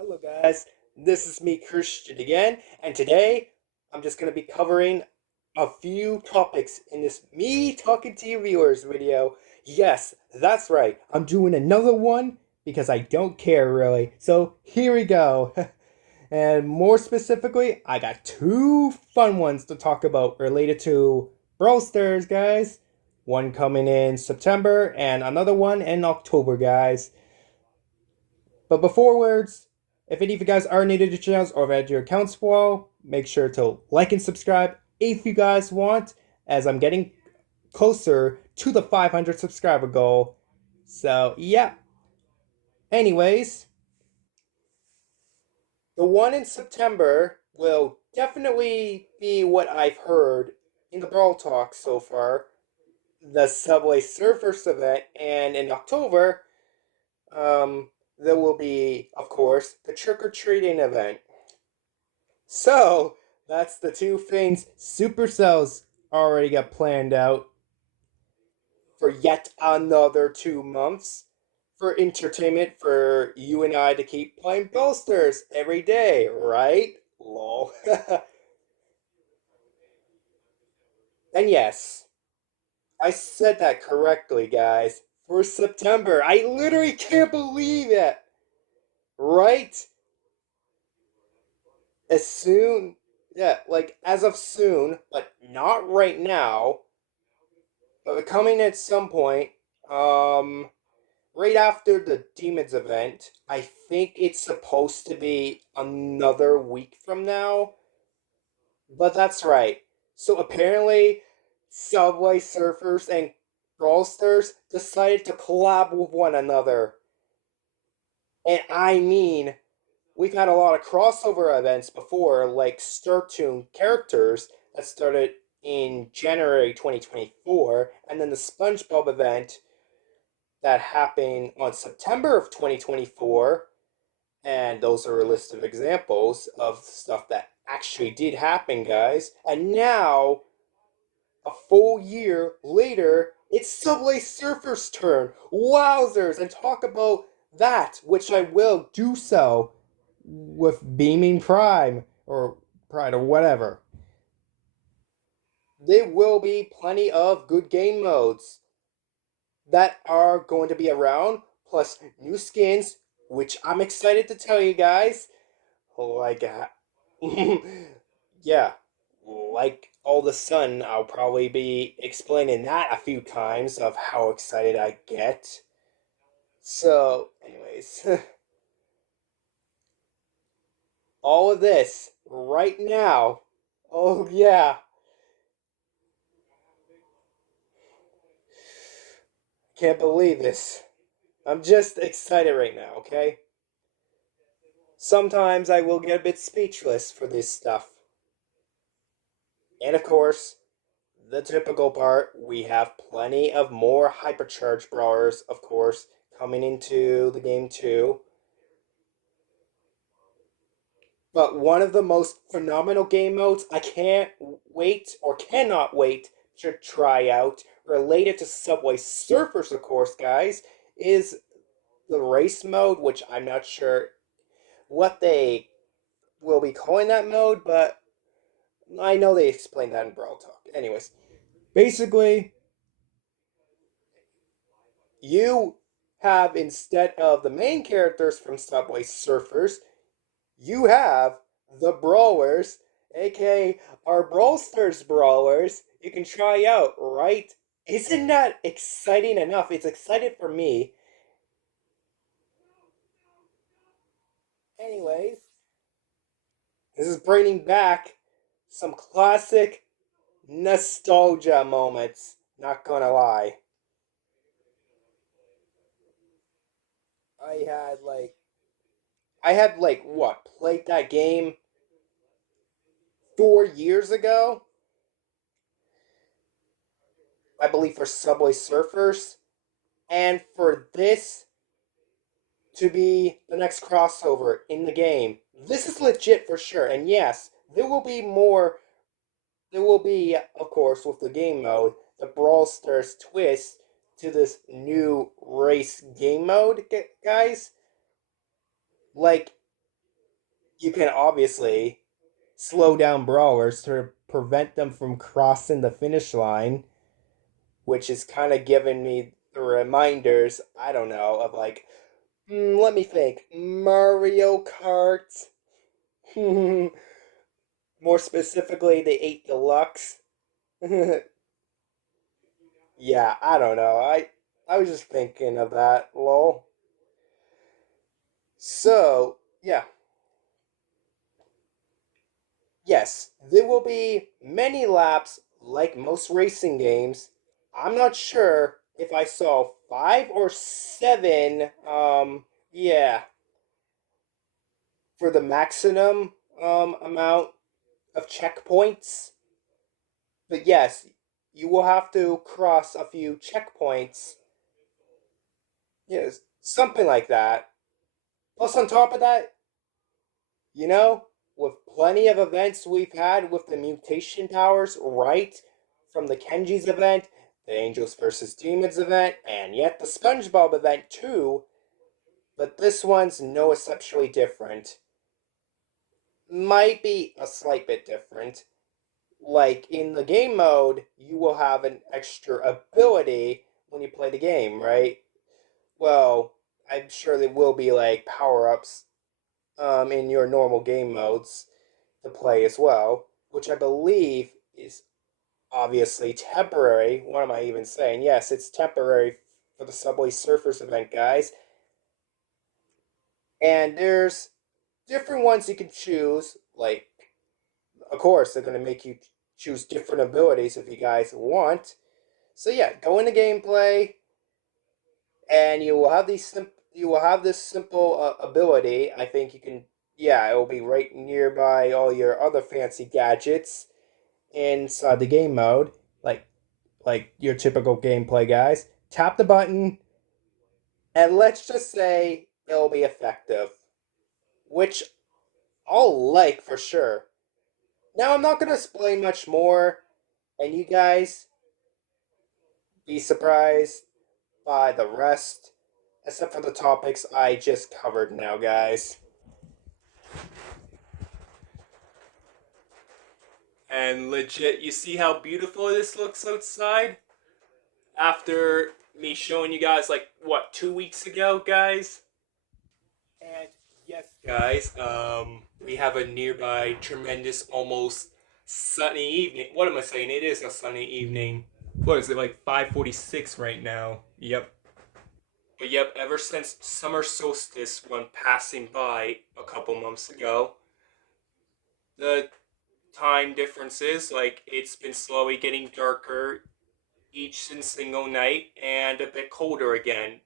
Hello, guys. This is me, Christian, again, and today I'm just going to be covering a few topics in this me talking to you viewers video. Yes, that's right. I'm doing another one because I don't care really. So here we go. And more specifically, I got two fun ones to talk about related to Brawl Stars, guys. One coming in September and another one in October, guys. But before words, if any of you guys are new to the channels or have had your accounts for a while, make sure to like and subscribe if you guys want, as I'm getting closer to the 500 subscriber goal. So, yeah. Anyways, the one in September will definitely be what I've heard in the Brawl Talk so far, the Subway Surfers event, and in October, there will be, of course, the Trick or Treating event. So, that's the two things Supercells already got planned out for yet another 2 months for entertainment for you and I to keep playing Bolsters every day, right? Lol. And yes, I said that correctly, guys. For September. I literally can't believe it. Right? As soon, yeah, like as of soon, but not right now, but coming at some point, um, right after the Demons event. I think it's supposed to be another week from now, but that's right. So apparently, Subway Surfers and Brawlsters decided to collab with one another. And I mean, we've had a lot of crossover events before, like Startoon characters that started in January 2024, and then the SpongeBob event that happened on September of 2024. And those are a list of examples of stuff that actually did happen, guys. And now, a full year later, it's Subway Surfer's turn. Wowzers! And talk about that, which I will do so with Beaming Prime, or Pride, or whatever. There will be plenty of good game modes that are going to be around, plus new skins, which I'm excited to tell you guys. Like, yeah, like all the sun, I'll probably be explaining that a few times of how excited I get. So, anyways, all of this right now. Oh, yeah. Can't believe this. I'm just excited right now, okay? Sometimes I will get a bit speechless for this stuff. And of course, the typical part, we have plenty of more hypercharged brawlers, of course, coming into the game too. But one of the most phenomenal game modes I can't wait or cannot wait to try out, related to Subway Surfers, of course, guys, is the race mode, which I'm not sure what they will be calling that mode, but I know they explained that in Brawl Talk. Anyways, basically, you have, instead of the main characters from Subway Surfers, you have the Brawlers, aka our Brawl Stars Brawlers, you can try out, right? Isn't that exciting enough? It's exciting for me. Anyways, this is bringing back some classic nostalgia moments, not gonna lie. I had like what, played that game 4 years ago, I believe, for Subway Surfers. And for this to be the next crossover in the game, this is legit for sure. And yes, there will be more. There will be, of course, with the game mode, the Brawl Stars twist to this new race game mode, guys. Like, you can obviously slow down brawlers to prevent them from crossing the finish line, which is kind of giving me the reminders, I don't know, of like, let me think, Mario Kart. More specifically, the 8 Deluxe. Yeah, I don't know. I was just thinking of that, lol. So, yeah, yes, there will be many laps like most racing games. I'm not sure if I saw 5 or 7 yeah, for the maximum amount of checkpoints. But yes, you will have to cross a few checkpoints. Yes, something like that. Plus on top of that, you know, with plenty of events we've had with the mutation powers, right? From the Kenji's event, the Angels versus Demons event, and yet the SpongeBob event too. But this one's no exceptionally different. Might be a slight bit different. Like in the game mode, you will have an extra ability when you play the game, right? Well, I'm sure there will be like power ups in your normal game modes to play as well, which I believe is obviously temporary. What am I even saying? Yes, it's temporary for the Subway Surfers event, guys. And there's different ones you can choose. Like, of course, they're going to make you choose different abilities if you guys want. So yeah, go into gameplay, and you will have you will have this simple ability. I think you can. Yeah, it will be right nearby all your other fancy gadgets inside the game mode, like your typical gameplay guys. Tap the button, and let's just say it'll be effective, which I'll like for sure. Now I'm not gonna explain much more, and you guys be surprised by the rest, except for the topics I just covered now, guys. And legit, you see how beautiful this looks outside? After me showing you guys, like, what, 2 weeks ago, guys? And yes, guys, we have a nearby tremendous, almost sunny evening. What am I saying? It is a sunny evening. What is it, like 5:46 right now? Yep. But yep, ever since summer solstice went passing by a couple months ago, the time differences, like it's been slowly getting darker each and single night and a bit colder again,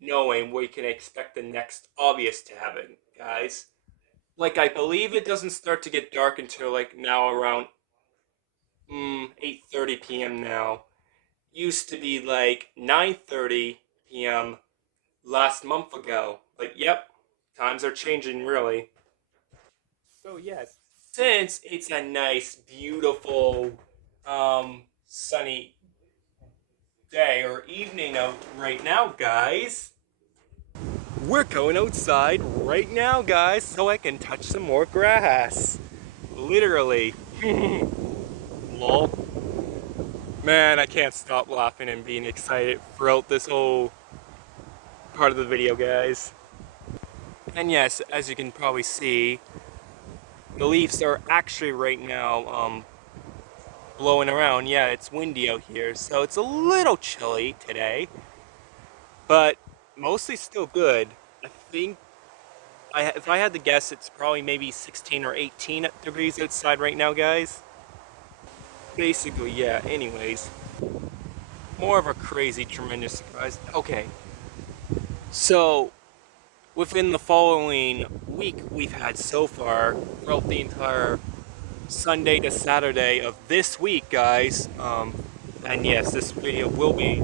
knowing we can expect the next obvious to happen, guys. Like I believe it doesn't start to get dark until like now around 8:30 p.m. now. Used to be like 9:30 p.m. last month ago. But yep, times are changing really. So yes, since it's a nice, beautiful, sunny day or evening out right now, guys, we're going outside right now, guys, so I can touch some more grass. Literally. Lol. Man, I can't stop laughing and being excited throughout this whole part of the video, guys. And yes, as you can probably see, the leaves are actually right now blowing around. Yeah, it's windy out here, so it's a little chilly today, but mostly still good. I think if I had to guess, it's probably maybe 16 or 18 degrees outside right now, guys. Basically, yeah. Anyways, more of a crazy, tremendous surprise. Okay, so within the following week we've had so far, throughout the entire Sunday to Saturday of this week, guys, and yes, this video will be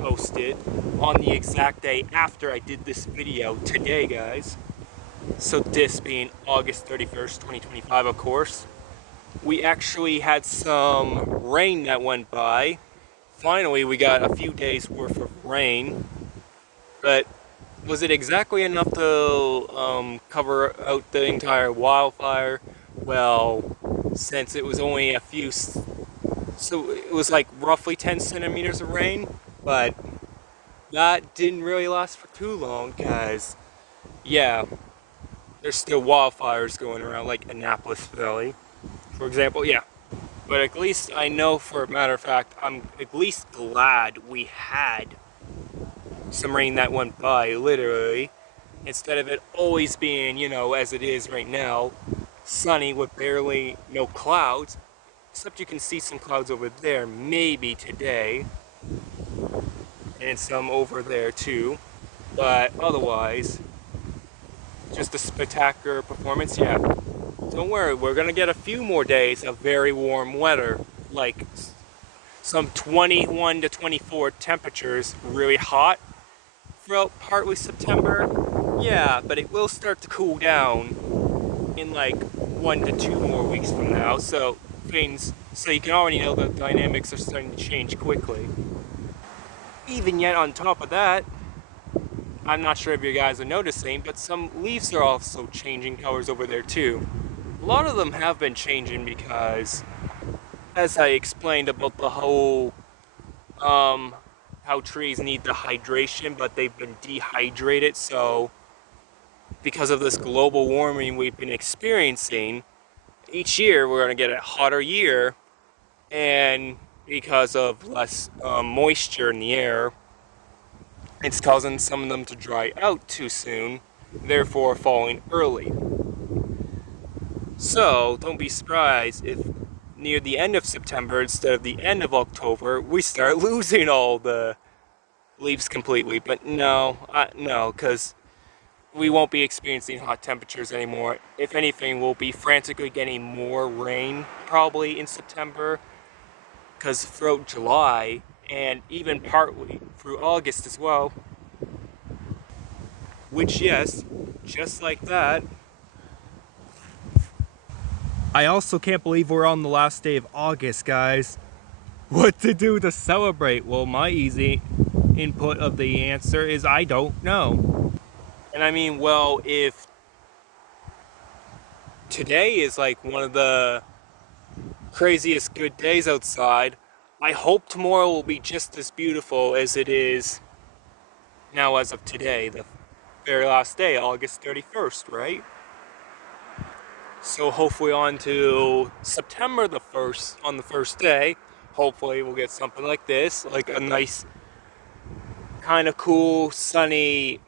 posted on the exact day after I did this video today, guys. So this being August 31st, 2025, of course. We actually had some rain that went by. Finally, we got a few days worth of rain, but was it exactly enough to cover out the entire wildfire? Well, since it was only a few, so it was like roughly 10 centimeters of rain, but that didn't really last for too long, guys. Yeah, there's still wildfires going around, like Annapolis Valley, for example. Yeah, but at least I know for a matter of fact, I'm at least glad we had some rain that went by, literally, instead of it always being, as it is right now, sunny with barely no clouds. Except you can see some clouds over there, maybe today, and some over there too. But otherwise, just a spectacular performance. Yeah, don't worry, we're gonna get a few more days of very warm weather, like some 21 to 24 temperatures, really hot throughout partly September. Yeah, but it will start to cool down in like 1 to 2 more weeks from now. So you can already know the dynamics are starting to change quickly. Even yet, on top of that, I'm not sure if you guys are noticing, but some leaves are also changing colors over there too. A lot of them have been changing because, as I explained about the whole um, how trees need the hydration, but they've been dehydrated. So, because of this global warming we've been experiencing, each year we're going to get a hotter year, and because of less moisture in the air, it's causing some of them to dry out too soon, therefore falling early. So don't be surprised if near the end of September instead of the end of October we start losing all the leaves completely. But no, because we won't be experiencing hot temperatures anymore. If anything, we'll be frantically getting more rain probably in September, because throughout July and even partly through August as well, which, yes, just like that. I also can't believe we're on the last day of August, guys. What to do to celebrate? Well, my easy input of the answer is I don't know. And I mean, well, if today is like one of the craziest good days outside, I hope tomorrow will be just as beautiful as it is now as of today, the very last day, August 31st, right? So hopefully on to September the 1st, on the first day, hopefully we'll get something like this, like a nice kind of cool sunny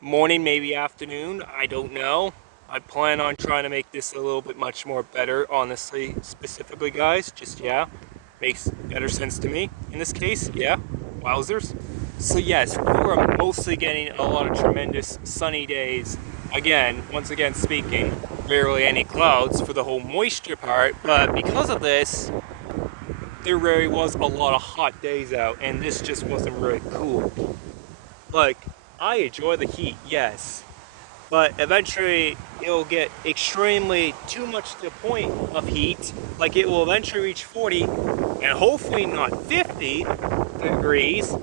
morning, maybe afternoon, I don't know. I plan on trying to make this a little bit much more better, honestly, specifically guys, just yeah, makes better sense to me in this case, yeah, wowzers. So yes, we were mostly getting a lot of tremendous sunny days. Again, once again speaking, barely any clouds for the whole moisture part, but because of this, there really was a lot of hot days out, and this just wasn't really cool. Like, I enjoy the heat, yes, but eventually it'll get extremely too much to the point of heat, like it will eventually reach 40 and hopefully not 50 degrees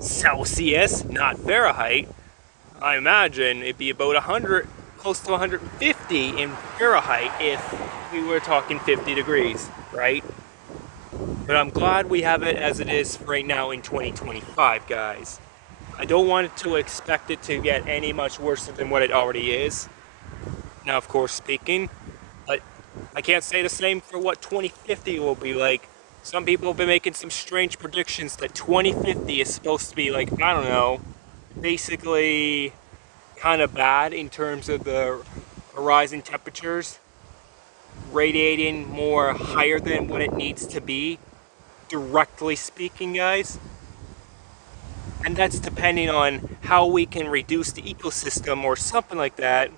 Celsius, not Fahrenheit. I imagine it'd be about 100, close to 150 in Fahrenheit if we were talking 50 degrees, right? But I'm glad we have it as it is right now in 2025, guys. I don't want it to expect it to get any much worse than what it already is. Now, of course, speaking, but I can't say the same for what 2050 will be like. Some people have been making some strange predictions that 2050 is supposed to be like, I don't know, basically kind of bad in terms of the rising temperatures, radiating more higher than what it needs to be, directly speaking, guys. And that's depending on how we can reduce the ecosystem or something like that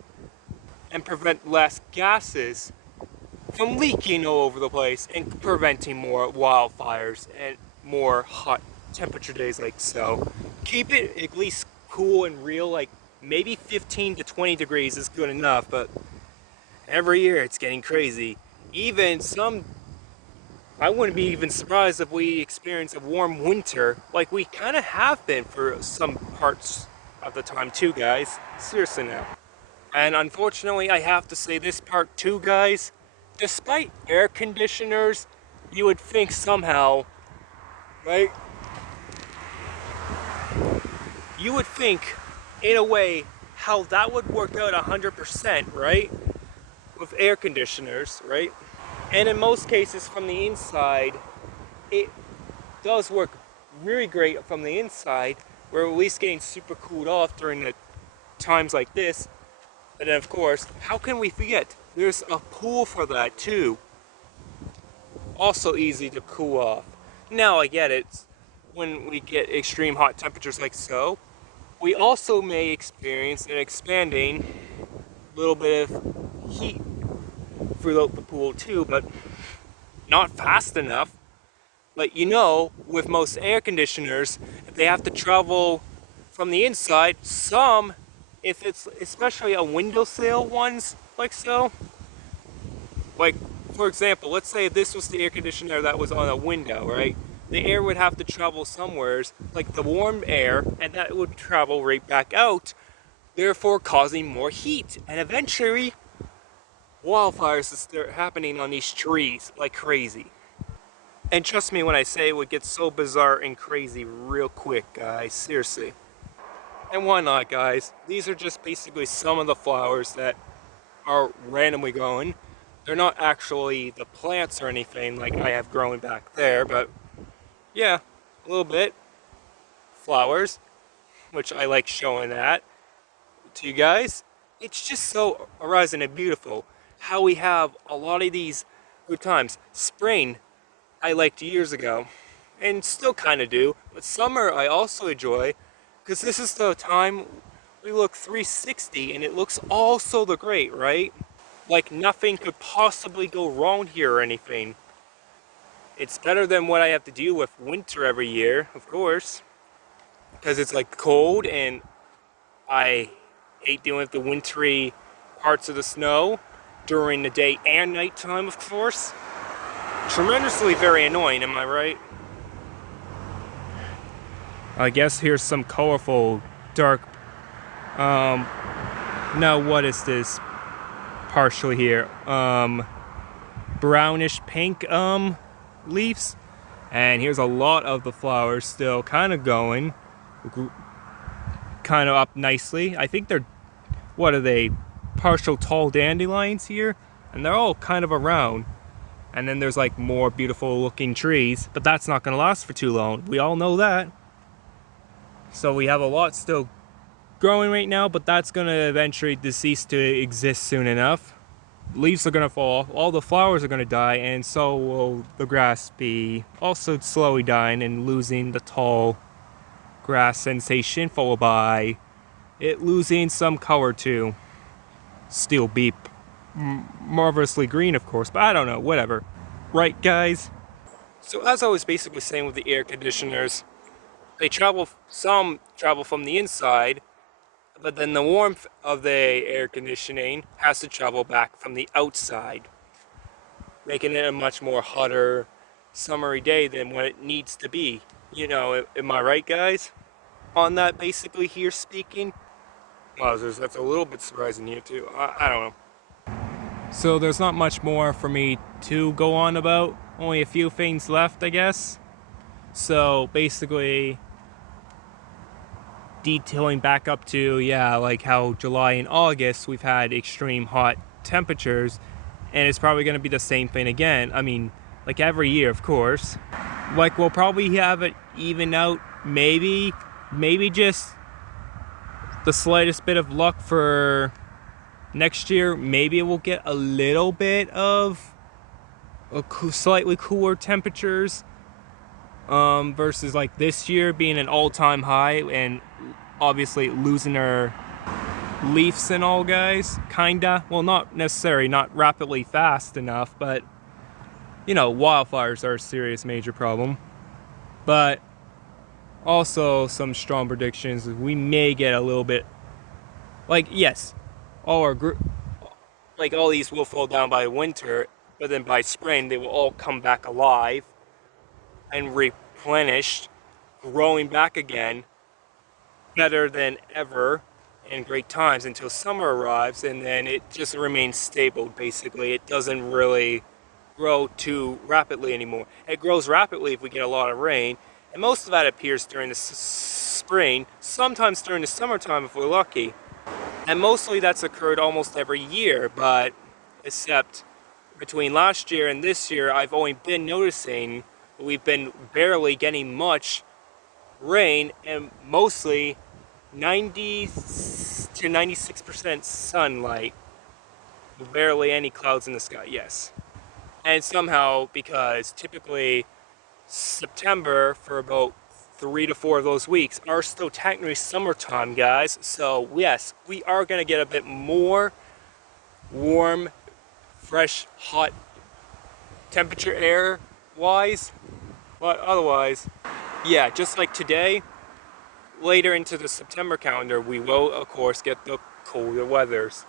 and prevent less gases from leaking all over the place and preventing more wildfires and more hot temperature days like so. Keep it at least cool and real, like maybe 15 to 20 degrees is good enough, but every year it's getting crazy. Even some, I wouldn't be even surprised if we experience a warm winter like we kind of have been for some parts at the time too, guys. Seriously now. And unfortunately, I have to say this part too, guys. Despite air conditioners, you would think somehow, right? You would think, in a way, how that would work out 100%, right? With air conditioners, right? And in most cases, from the inside, it does work really great from the inside. We're at least getting super cooled off during the times like this. And then, of course, how can we forget? There's a pool for that too. Also easy to cool off. Now I get it. When we get extreme hot temperatures like so, we also may experience an expanding little bit of heat throughout the pool too, but not fast enough. But you know, with most air conditioners, if they have to travel from the inside, some, if it's especially a windowsill ones like so, like for example, let's say this was the air conditioner that was on a window, right? The air would have to travel somewheres, like the warm air, and that would travel right back out, therefore causing more heat. And eventually, wildfires start happening on these trees like crazy. And trust me when I say it would get so bizarre and crazy real quick, guys. Seriously. And why not, guys? These are just basically some of the flowers that are randomly growing. They're not actually the plants or anything like I have growing back there, but yeah, a little bit. Flowers, which I like showing that to you guys. It's just so arising and beautiful how we have a lot of these good times. Spring, I liked years ago, and still kind of do, but summer I also enjoy, because this is the time we look 360 and it looks all so the great, right? Like nothing could possibly go wrong here or anything. It's better than what I have to deal with winter every year, of course, because it's like cold and I hate dealing with the wintry parts of the snow during the day and nighttime, of course. Tremendously very annoying, am I right? I guess here's some colorful, dark, now what is this? Partially here, brownish pink, leaves. And here's a lot of the flowers still kind of going, kind of up nicely. I think they're, what are they? Partial tall dandelions here, and they're all kind of around. And then there's like more beautiful looking trees, but that's not going to last for too long. We all know that. So we have a lot still growing right now, but that's going to eventually cease to exist soon enough. Leaves are going to fall, all the flowers are going to die, and so will the grass be also slowly dying and losing the tall grass sensation, followed by it losing some color too. Still be marvelously green, of course, but I don't know, whatever. Right, guys? So as I was basically saying with the air conditioners, some travel from the inside, but then the warmth of the air conditioning has to travel back from the outside, making it a much more hotter, summery day than what it needs to be. You know, am I right, guys? On that, basically, here speaking. Wow, that's a little bit surprising here, too. I don't know. So there's not much more for me to go on about. Only a few things left, I guess. So basically, detailing back up to, yeah, like how July and August we've had extreme hot temperatures, and it's probably going to be the same thing again. I mean, like every year, of course. Like we'll probably have it even out, maybe just the slightest bit of luck for next year. Maybe we'll get a little bit of slightly cooler temperatures versus like this year being an all-time high and obviously losing our leaves and all, guys. Kinda, well, not necessarily, not rapidly fast enough, but you know, wildfires are a serious major problem. But also some strong predictions, we may get a little bit, like, yes, all these will fall down by winter, but then by spring they will all come back alive and replenished, growing back again, better than ever and great times until summer arrives, and then it just remains stable. Basically, it doesn't really grow too rapidly anymore. It grows rapidly if we get a lot of rain, and most of that appears during the spring, sometimes during the summertime if we're lucky. And mostly that's occurred almost every year, but except between last year and this year, I've only been noticing we've been barely getting much rain and mostly 90 to 96% sunlight. Barely any clouds in the sky, yes. And somehow, because typically September for about 3 to 4 of those weeks are still technically summertime, guys. So yes, we are gonna get a bit more warm, fresh, hot temperature air wise, but otherwise, yeah, just like today, later into the September calendar, we will of course get the colder weathers.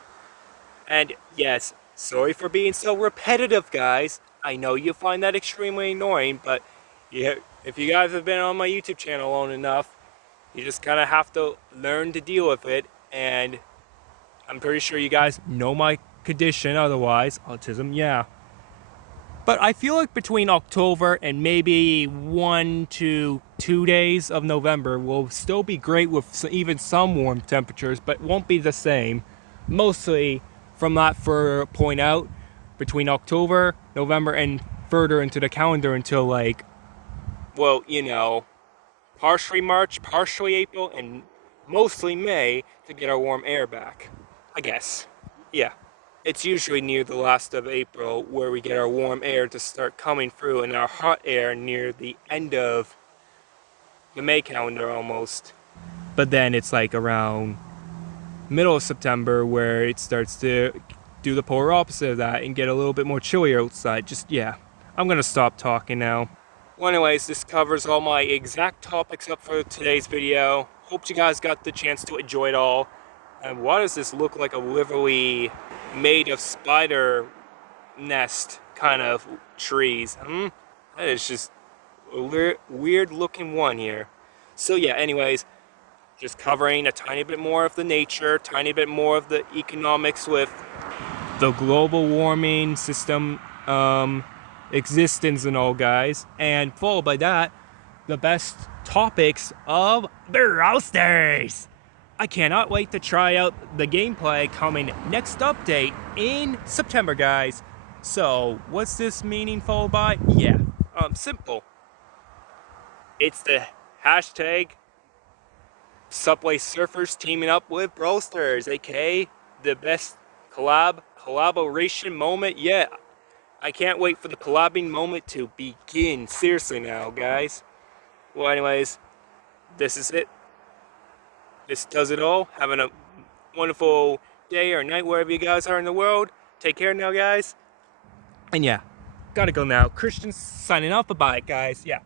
And yes, sorry for being so repetitive, guys. I know you find that extremely annoying, but yeah, if you guys have been on my YouTube channel long enough, you just kind of have to learn to deal with it. And I'm pretty sure you guys know my condition otherwise, autism, yeah. But I feel like between October and maybe 1 to 2 days of November will still be great with even some warm temperatures, but won't be the same. Mostly from that for point out, between October, November, and further into the calendar until like, well, you know, partially March, partially April, and mostly May to get our warm air back. I guess. Yeah. It's usually near the last of April where we get our warm air to start coming through and our hot air near the end of the May calendar almost. But then it's like around middle of September where it starts to do the polar opposite of that and get a little bit more chillier outside. Just, yeah. I'm gonna stop talking now. Well, anyways, this covers all my exact topics up for today's video. Hope you guys got the chance to enjoy it all. And why does this look like a literally made of spider nest kind of trees? That is just a weird looking one here. So yeah, anyways, just covering a tiny bit more of the nature, tiny bit more of the economics with the global warming system existence and all, guys, and followed by that, the best topics of the roasters. I cannot wait to try out the gameplay coming next update in September, guys. So, what's this meaning followed by? Yeah, simple. It's the hashtag Subway Surfers teaming up with Roasters, aka the best collaboration moment yet. I can't wait for the collabing moment to begin. Seriously now, guys. Well, anyways, this is it. This does it all. Having a wonderful day or night wherever you guys are in the world. Take care now, guys. And yeah, gotta go now. Christian signing off. Bye-bye, guys. Yeah.